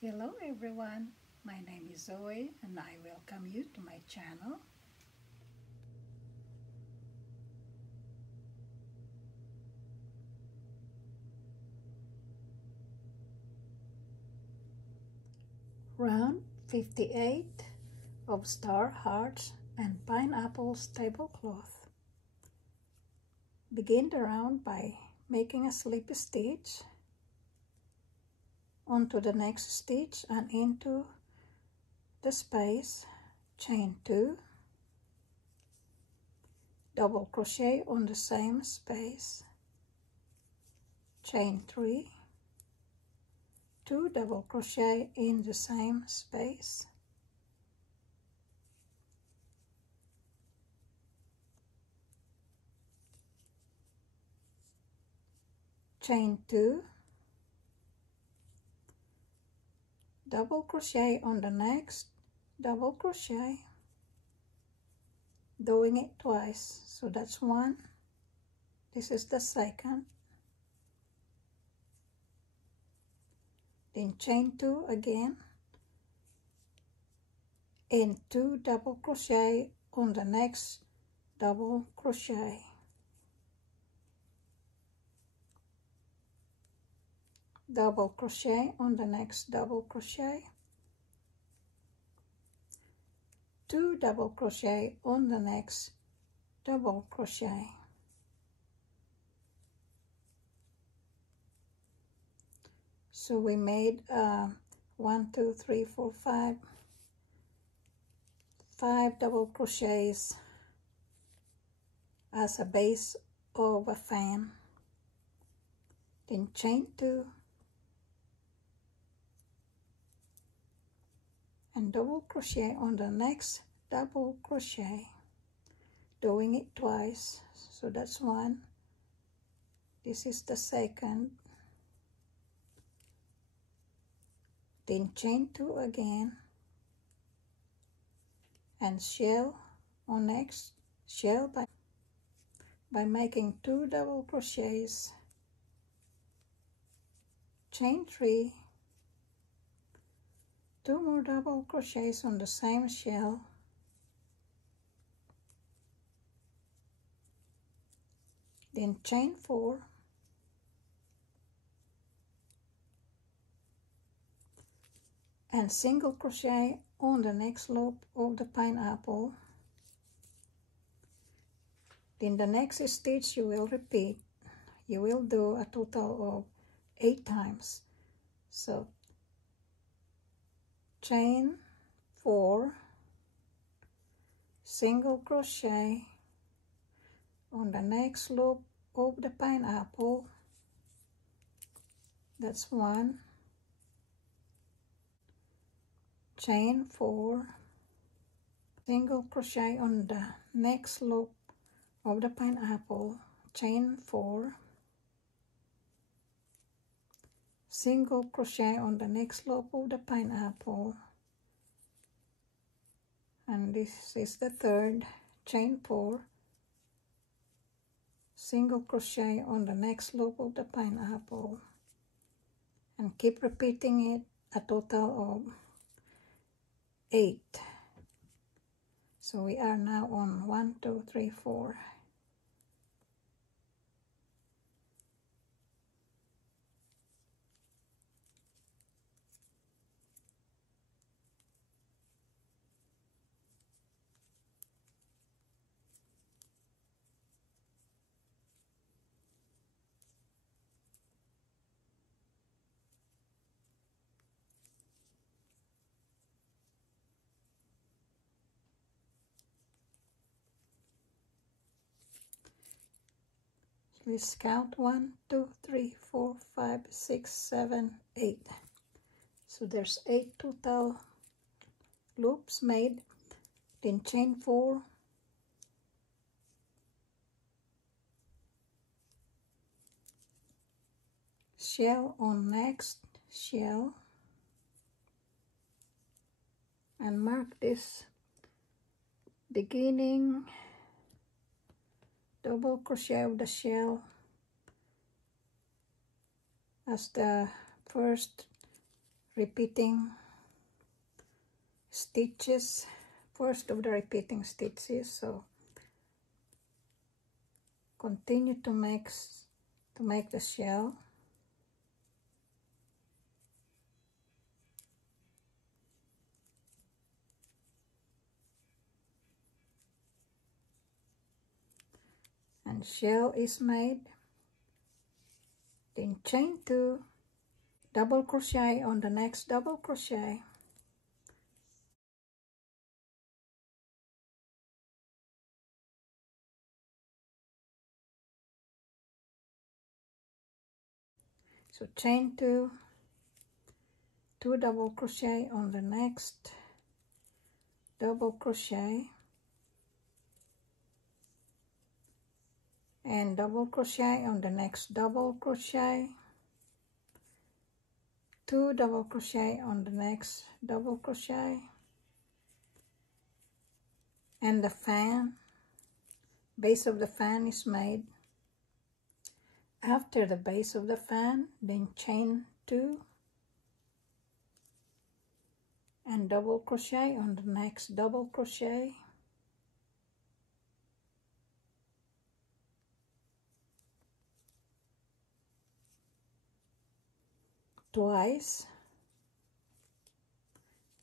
Hello everyone, my name is Zoe and I welcome you to my channel. Round 58 of star hearts and pineapples tablecloth. Begin the round by making a slip stitch onto the next stitch and into the space, chain 2, double crochet on the same space, chain 3, 2 double crochet in the same space, chain 2, double crochet on the next double crochet, doing it twice, so that's one, this is the second, then chain 2 again, and 2 double crochet on the next double crochet, double crochet on the next double crochet, 2 double crochet on the next double crochet, so we made 1 2 3 4 5 double crochets as a base of a fan, then chain 2 and double crochet on the next double crochet, doing it twice, so that's one, this is the second, then chain 2 again and shell on next shell by making 2 double crochets, chain 3, 2 more double crochets on the same shell, then chain 4, and single crochet on the next loop of the pineapple. Then the next stitch you will repeat. You will do a total of 8 times. So chain 4, single crochet on the next loop of the pineapple, that's 1, chain 4, single crochet on the next loop of the pineapple, chain 4, single crochet on the next loop of the pineapple, and this is the third, chain 4, single crochet on the next loop of the pineapple, and keep repeating it a total of 8. So we are now on 1 2 3 4. Let's count 1 2 3 4 5 6 7 8. So there's 8 total loops made, then chain 4, shell on next shell, and mark this beginning double crochet of the shell as the first repeating stitches, first of the repeating stitches. So continue to make the shell. And shell is made, then chain 2, double crochet on the next double crochet, so chain 2, 2 double crochet on the next double crochet, and double crochet on the next double crochet, 2 double crochet on the next double crochet, and the fan, base of the fan is made. After the base of the fan, then chain 2 and double crochet on the next double crochet, twice,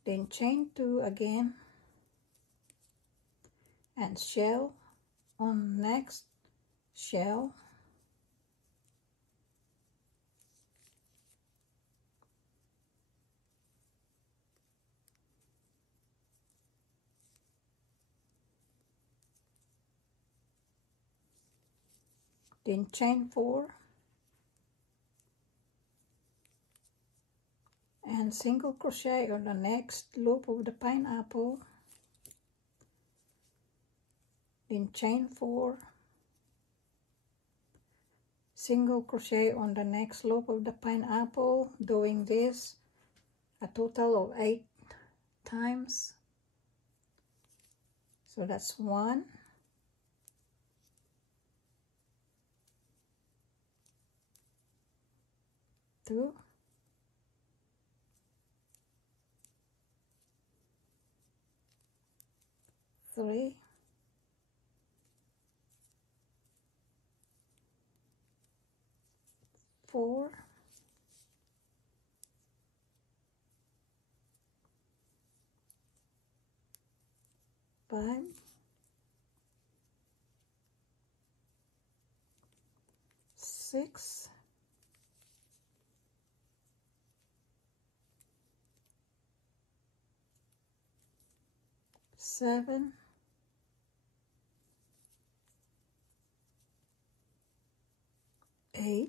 then chain 2 again, and shell on next shell, then chain 4 and single crochet on the next loop of the pineapple, then chain 4, single crochet on the next loop of the pineapple, doing this a total of 8 times. So that's 1, 2, 3, 4, 5, 6, 7, 8,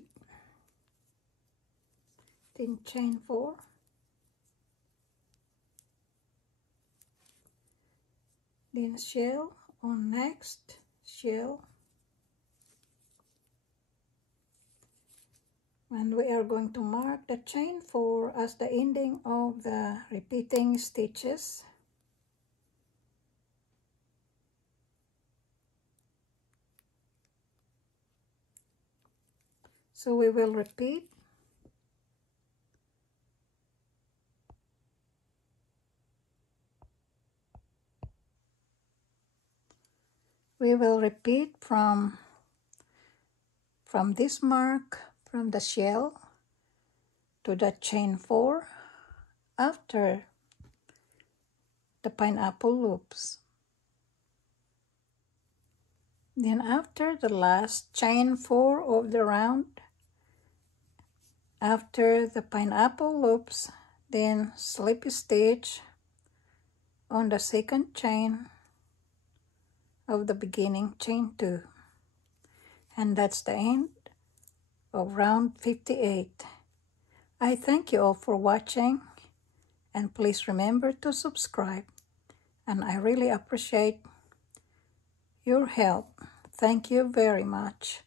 then chain 4, then shell on next shell, and we are going to mark the chain 4 as the ending of the repeating stitches. So we will repeat from this mark, from the shell to the chain 4 after the pineapple loops. Then after the last chain 4 of the round, after the pineapple loops, then slip stitch on the second chain of the beginning chain 2, and that's the end of round 58. I thank you all for watching, and please remember to subscribe, and I really appreciate your help. Thank you very much.